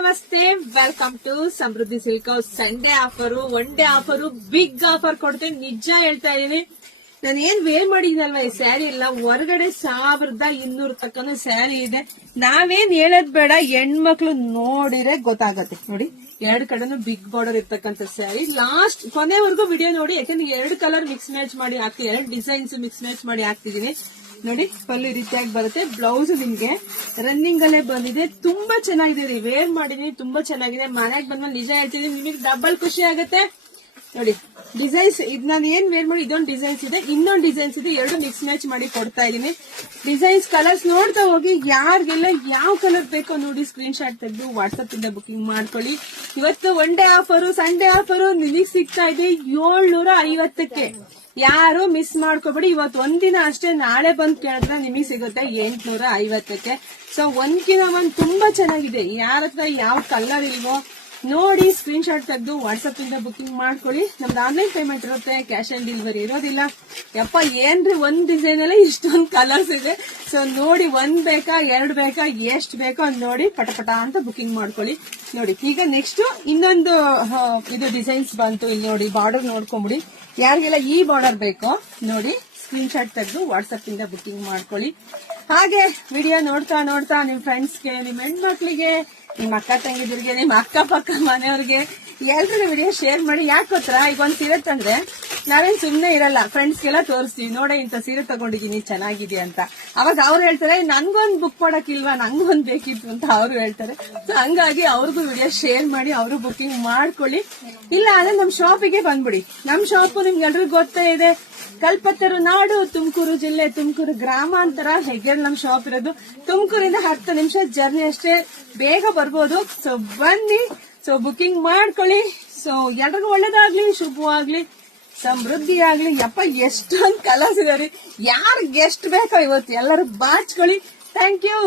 ನಮಸ್ತೆ, welcome to Samriddhi silk house. Sunday offer, one day offer, big offer ಕೊಡ್ತೇನೆ. ನಿಜ ಹೇಳ್ತಾ ಇದೀನಿ. ನಾನು ಏನ್ ವೇರ್ ಮಾಡಿದ್ನಲ್ವಾ ಈ ಸ್ಯಾರಿ ಎಲ್ಲ ಹೊರಗಡೆ 1200 ತಕ್ಕನ ಸ್ಯಾರಿ ಇದೆ. ನಾವೇನ್ ಹೇಳದ್ ಬೇಡ, ಹೆಣ್ಮಕ್ಳು ನೋಡಿದ್ರೆ ಗೊತ್ತಾಗತ್ತೆ. ನೋಡಿ, ಎರಡು ಕಡೆನೂ ಬಿಗ್ ಬಾರ್ಡರ್ ಇರ್ತಕ್ಕಂಥ ಸ್ಯಾರಿ. ಲಾಸ್ಟ್ ಕೊನೆವರೆಗೂ ವಿಡಿಯೋ ನೋಡಿ, ಯಾಕಂದ್ರೆ 2 ಕಲರ್ ಮಿಕ್ಸ್ ಮ್ಯಾಚ್ ಮಾಡಿ ಹಾಕ್ತಿ, 2 ಡಿಸೈನ್ಸ್ ಮಿಕ್ಸ್ ಮ್ಯಾಚ್ ಮಾಡಿ ಹಾಕ್ತಿದೀನಿ. ನೋಡಿ, ಪಲ್ಲು ಈ ರೀತಿಯಾಗಿ ಬರುತ್ತೆ. ಬ್ಲೌಸ್ ನಿಮ್ಗೆ ರನ್ನಿಂಗ್ ಅಲ್ಲೇ ಬಂದಿದೆ. ತುಂಬಾ ಚೆನ್ನಾಗಿದೆ ರೀ, ವೇರ್ ಮಾಡಿದೀನಿ, ತುಂಬಾ ಚೆನ್ನಾಗಿದೆ. ಮನೆಗೆ ಬಂದ್ಮೇಲೆ ನಿಜ ಹೇಳ್ತೀನಿ, ನಿಮಗೆ ಡಬಲ್ ಖುಷಿ ಆಗುತ್ತೆ. ನೋಡಿ ಡಿಸೈನ್ಸ್, ಇದು ನಾನು ಏನ್ ವೇರ್ ಮಾಡಿ ಇದೊಂದು ಡಿಸೈನ್ಸ್ ಇದೆ, ಇನ್ನೊಂದು ಡಿಸೈನ್ಸ್ ಇದೆ, 2 ಮಿಕ್ಸ್ ಮ್ಯಾಚ್ ಮಾಡಿ ಕೊಡ್ತಾ ಇದೀನಿ. ಡಿಸೈನ್ಸ್ ಕಲರ್ಸ್ ನೋಡ್ತಾ ಹೋಗಿ, ಯಾರಿಗೆಲ್ಲ ಯಾವ ಕಲರ್ ಬೇಕೋ ನೋಡಿ ಸ್ಕ್ರೀನ್ ಶಾಟ್ ತೆಗೆದು ವಾಟ್ಸ್ಆಪ್ ಇಂದ ಬುಕಿಂಗ್ ಮಾಡ್ಕೊಳ್ಳಿ. ಇವತ್ತು one day offer, Sunday offer ನಿಮಗೆ ಸಿಗ್ತಾ ಇದೆ 750ಕ್ಕೆ. ಯಾರು ಮಿಸ್ ಮಾಡ್ಕೋಬೇಡಿ. ಇವತ್ತು ಒಂದಿನ ಅಷ್ಟೇ, ನಾಳೆ ಬಂದು ಕೇಳಿದ್ರೆ ನಿಮಗೆ ಸಿಗುತ್ತೆ 850ಕ್ಕೆ. ಸೊ ಒಂದ್ಕಿನ ಒಂದ್ ತುಂಬಾ ಚೆನ್ನಾಗಿದೆ. ಯಾರ ಹತ್ರ ಯಾವ ಕಲರ್ ಇಲ್ವೋ ನೋಡಿ ಸ್ಕ್ರೀನ್ ಶಾಟ್ ತೆಗೆದು ವಾಟ್ಸ್ಆಪ್ ಇಂದ ಬುಕಿಂಗ್ ಮಾಡ್ಕೊಳ್ಳಿ. ನಮ್ದು ಆನ್ಲೈನ್ ಪೇಮೆಂಟ್ ಇರುತ್ತೆ, ಕ್ಯಾಶ್ ಆನ್ ಡೆಲಿವರಿ ಇರೋದಿಲ್ಲ. ಯಪ್ಪ ಏನ್ರಿ, ಒಂದ್ ಡಿಸೈನ್ ಅಲ್ಲಿ ಇಷ್ಟೊಂದು ಕಲರ್ಸ್ ಇದೆ. ಸೊ ನೋಡಿ, 1 ಬೇಕಾ 2 ಬೇಕಾ ಎಷ್ಟು ಬೇಕೋ ಅದ್ ನೋಡಿ ಪಟಪಟ ಅಂತ ಬುಕಿಂಗ್ ಮಾಡ್ಕೊಳ್ಳಿ. ನೋಡಿ, ಈಗ ನೆಕ್ಸ್ಟ್ ಇನ್ನೊಂದು ಇದು ಡಿಸೈನ್ಸ್ ಬಂತು. ಇಲ್ಲಿ ನೋಡಿ, ಬಾರ್ಡರ್ ನೋಡ್ಕೊಂಬಿಡಿ. ಯಾರಿಗೆಲ್ಲ ಈ ಬಾರ್ಡರ್ ಬೇಕೋ ನೋಡಿ ಸ್ಕ್ರೀನ್ ಶಾಟ್ ತೆಗೆದು ವಾಟ್ಸ್ಆಪ್ ಇಂದ ಬುಕಿಂಗ್ ಮಾಡ್ಕೊಳ್ಳಿ. ಹಾಗೆ ವಿಡಿಯೋ ನೋಡ್ತಾ ನೋಡ್ತಾ ನಿಮ್ ಫ್ರೆಂಡ್ಸ್ಗೆ, ನಿಮ್ ಹೆಣ್ಮಕ್ಳಿಗೆ, ನಿಮ್ ಅಕ್ಕ ತಂಗಿದಿರಿಗೆ, ನಿಮ್ ಅಕ್ಕಪಕ್ಕ ಮನೆಯವ್ರಿಗೆ ಎಲ್ರಿಗೂ ವಿಡಿಯೋ ಶೇರ್ ಮಾಡಿ. ಯಾಕೆ ಗೊತ್ತಾ, ಈಗ ಒಂದ್ ಸೀರೆ ತಂದ್ರೆ ನಾವೇನ್ ಸುಮ್ನೆ ಇರಲ್ಲ, ಫ್ರೆಂಡ್ಸ್ಗೆಲ್ಲ ತೋರಿಸ್ತೀವಿ, ನೋಡ ಇಂಥ ಸೀರೆ ತಗೊಂಡಿದೀನಿ ಚೆನ್ನಾಗಿದೆ ಅಂತ. ಅವಾಗ ಅವ್ರು ಹೇಳ್ತಾರೆ, ನನ್ಗೊಂದ್ ಬುಕ್ ಮಾಡಕ್ಕಿಲ್ವಾ, ನಂಗೊಂದ್ ಬೇಕಿತ್ತು ಅಂತ ಅವ್ರು ಹೇಳ್ತಾರೆ. ಸೊ ಹಂಗಾಗಿ ಅವ್ರಿಗೂ ವಿಡಿಯೋ ಶೇರ್ ಮಾಡಿ, ಅವರು ಬುಕಿಂಗ್ ಮಾಡ್ಕೊಳ್ಳಿ. ಇಲ್ಲ ಅಂದ್ರೆ ನಮ್ ಶಾಪಿಗೆ ಬಂದ್ಬಿಡಿ. ನಮ್ ಶಾಪ್ ನಿಮ್ಗೆಲ್ರಿಗೂ ಗೊತ್ತೇ ಇದೆ, ಕಲ್ಪತರು ನಾಡು, ತುಮಕೂರು ಜಿಲ್ಲೆ, ತುಮಕೂರು ಗ್ರಾಮಾಂತರ ಹೆಗ್ಗೇರಿ ನಮ್ ಶಾಪ್ ಇರೋದು. ತುಮಕೂರಿಂದ 10 ನಿಮಿಷ ಜರ್ನಿ ಅಷ್ಟೇ, ಬೇಗ ಬರ್ಬೋದು. ಸೊ ಬನ್ನಿ, ಸೊ ಬುಕಿಂಗ್ ಮಾಡ್ಕೊಳ್ಳಿ. ಸೊ ಎಲ್ರಿಗೂ ಒಳ್ಳೇದಾಗ್ಲಿ, ಶುಭವಾಗ್ಲಿ, ಸಮೃದ್ಧಿ ಆಗ್ಲಿ. ಯಪ್ಪ ಎಷ್ಟೊಂದು ಕಲರ್ಸ್ ಇದೆ ರೀ, ಯಾರಿಗೆ ಎಷ್ಟು ಬೇಕೋ ಇವತ್ತು ಎಲ್ಲರೂ ಬಾಚ್ಕೊಳ್ಳಿ. Thank you.